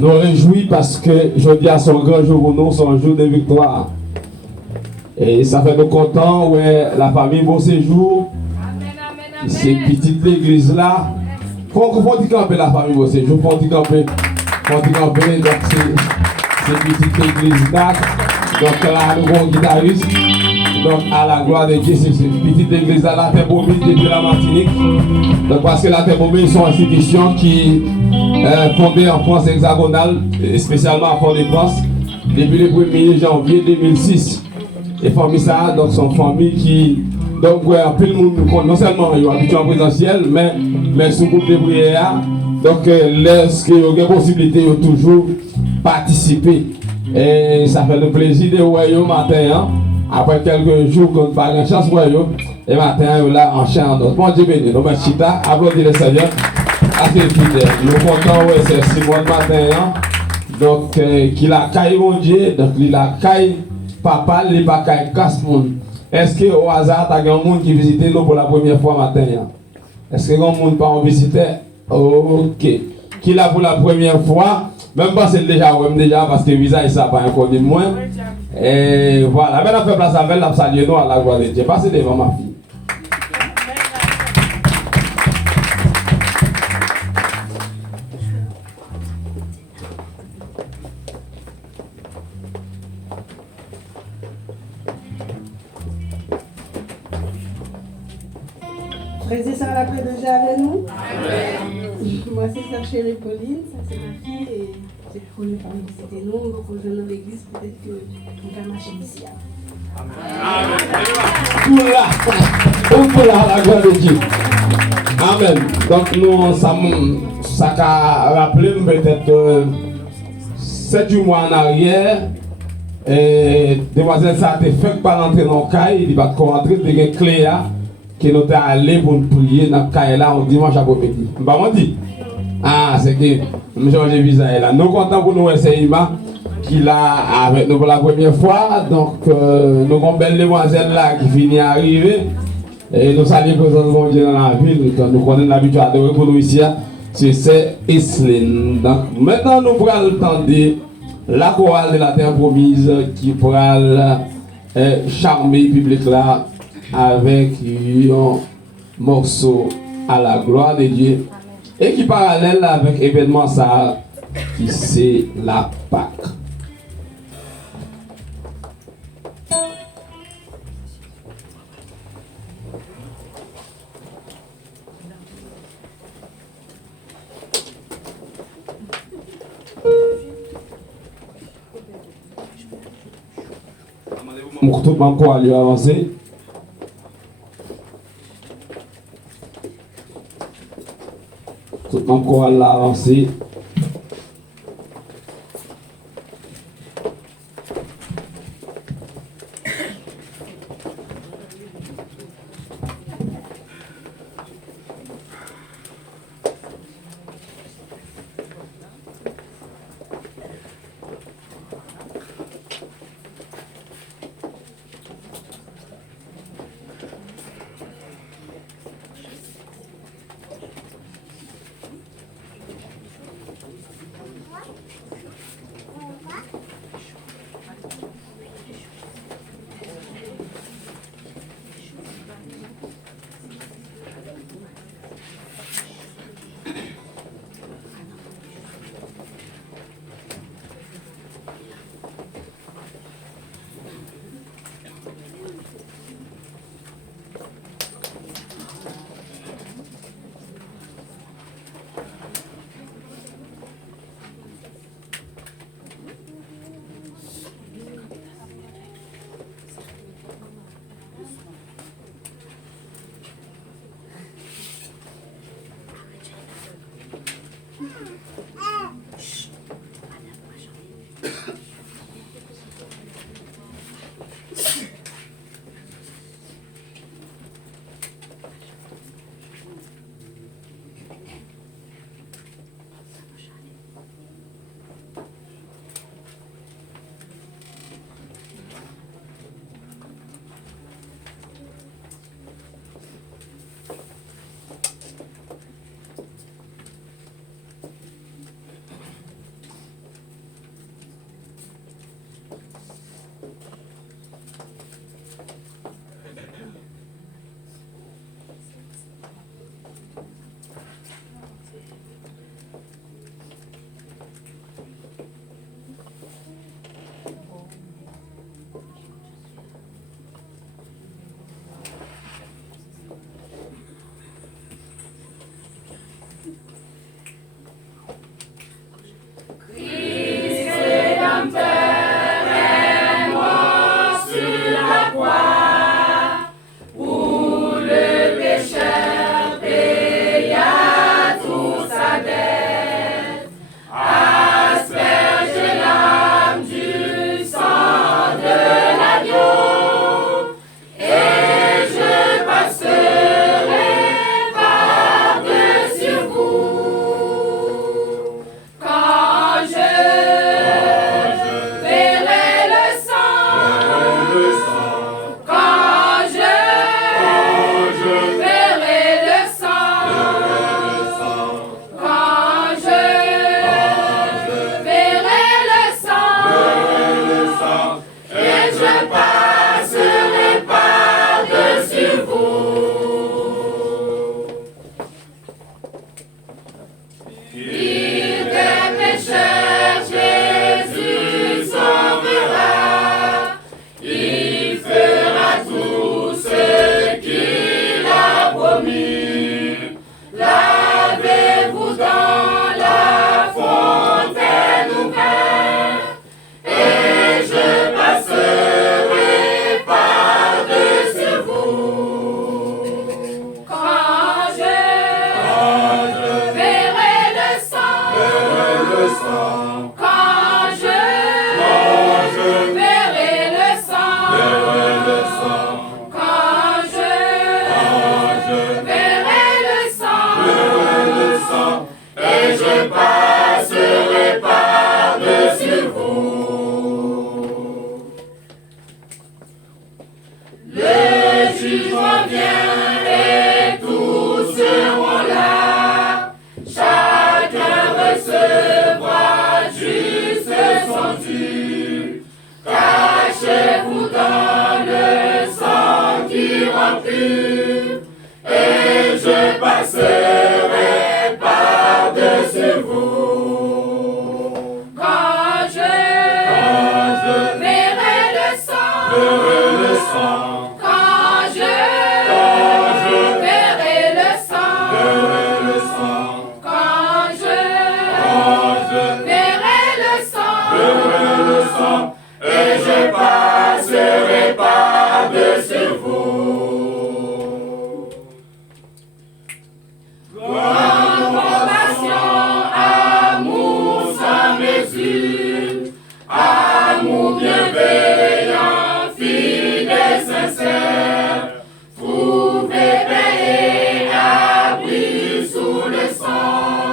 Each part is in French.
nous réjouis parce que jeudi à son grand jour pour nous, son jour de victoire. Et ça fait nous contents, ouais, la famille Beau Séjour, ces petites églises là. Faut dire camper la famille Beau Séjour, faut dire camper, donc ces petites églises là. Donc là, nous avons un guitariste. Donc à la gloire de Dieu, c'est cette petite église là, la Terre-Mobile depuis la Martinique. Donc parce que la Terre-Mobile sont institutions qui fondées en France hexagonale, et spécialement à Fort-de-France, depuis le 1er janvier 2006. Et famille ça, donc sont familles qui, donc ouais, un peu le monde non seulement ils ont habitué en présentiel, mais sous groupe de prière, donc lorsqu'il y a une possibilité de toujours participer. Et ça fait le plaisir de voir au matin, hein, après quelques jours qu'on n'a pas de chance, et matin, là en chant. Donc, bon Dieu béni, nous mettons chita, applaudissez le Seigneur, assez fidèle. Nous comptons, ouais, c'est Simon matin, hein, donc qu'il a caillé mon Dieu, donc il a caillé papa, il n'a pas caillé casse monde. Est-ce qu'au hasard, tu as un monde qui visite nous pour la première fois matin? Hein? Est-ce que un monde pas en visiter? Ok. Qui l'a pour la première fois? Même pas c'est déjà, parce que le visage ça pas encore de moins. Et voilà, maintenant fait place avec la saluer nous à la gloire de Dieu. Passez devant ma fille. Frères et sœurs, la paix de Dieu avec nous. Moi, c'est Sœur Chérie Pauline, ça c'est ma fille, et j'ai connu par visiter nous, donc je dans l'église, peut-être que nous allons marcher ici. Pour la gloire de Dieu. Amen. Donc nous, ça a rappelé peut-être 7 mois en arrière, et demoiselle ça a été fait par l'entrée dans le caille, il va rentrer de Cléa. Que nous sommes allés pour nous prier dans le cas là on dimanche après-midi. Je ne dis ah, c'est que Georges Visa est là. Nous sommes contents pour nous essayer qu'il a avec nous pour la première fois. Donc, nous avons une belle demoiselle là qui finit à arriver. Et nous saluons le président de Dieu dans la ville. Nous connaissons l'habitude de pour nous ici. C'est Islin. Donc, maintenant, nous pourrons entendre la chorale de la terre promise qui pourra charmer le public là. Avec un morceau à la gloire de Dieu et qui parallèle avec événement ça qui c'est la Pâque. Tout le monde peut aller avancer. Tout encore à l'avancer. Qui tes pécheurs, Jésus sauvera. Il fera tout ce qu'il a promis. Lavez-vous dans la fontaine ouverte, et je passerai par-dessus vous. Quand je verrai le sang, quand je verrai le sang, quand je verrai le sang, et je passerai par-dessus vous. Le jugement vient et tous seront là. Chacun recevra juste son dû. Cachez-vous dans le sang qui rend pur, et je passerai par-dessus vous. Quand je verrai le sang, quand je verrai le sang, quand je verrai le sang, et je passerai par-dessus vous. Grande compassion, amour sans mesure, amour bienveillant, fidèle, sincère, trouvez paix et abri sous le sang,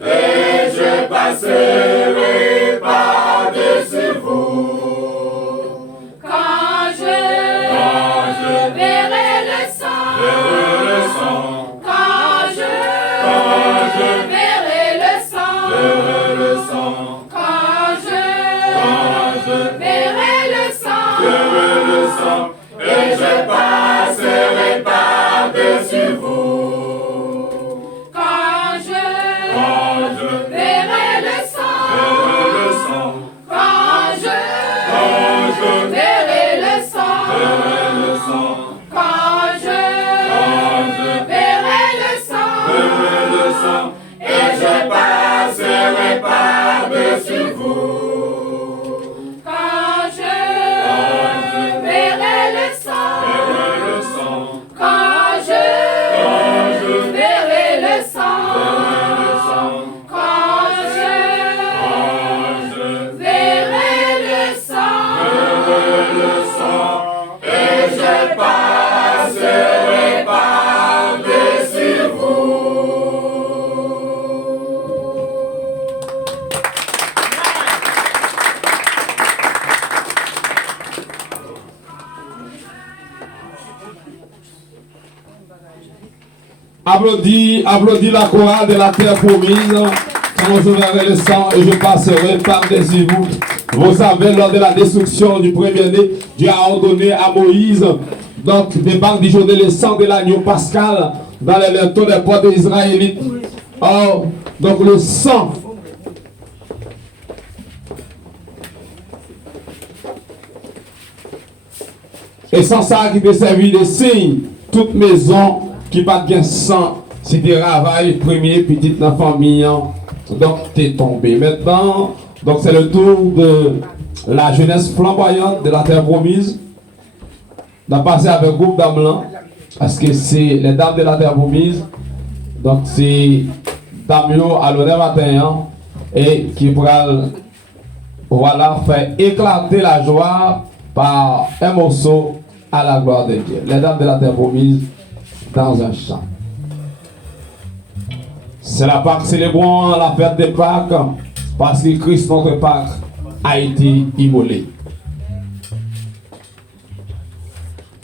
et je passerai par-dessus vous. Quand je verrai le sang, quand je verrai le sang, quand je verrai le sang, et je passerai par-dessus vous. Quand je verrai le sang, quand je verrai le sang, quand je verrai le sang, et je passerai par-dessus vous. Quand je verrai le sang, quand je verrai le sang, quand je verrai le sang, et je passerai par-dessus vous. Applaudis la chorale de la terre promise. Quand je verrai le sang et je passerai par-dessus vous. Vous savez, lors de la destruction du premier-né, Dieu a ordonné à Moïse donc de badigeonner le sang de l'agneau pascal dans les linteaux des portes des Israélites. Or, donc le sang et sans ça qui peut servir de signe, toute maison qui pas de sang, si tu travailles, premier petit dans la famille, donc tu es tombé. Maintenant, donc c'est le tour de la jeunesse flamboyante de la terre promise. De passer avec le groupe dames là, parce que c'est les dames de la terre promise. Donc c'est Damio à l'honneur matin et qui pourra voilà, faire éclater la joie par un morceau à la gloire de Dieu. Les dames de la terre promise dans un chant. C'est la Pâque, célébrons la fête de Pâques parce que Christ, notre Pâque, a été immolé.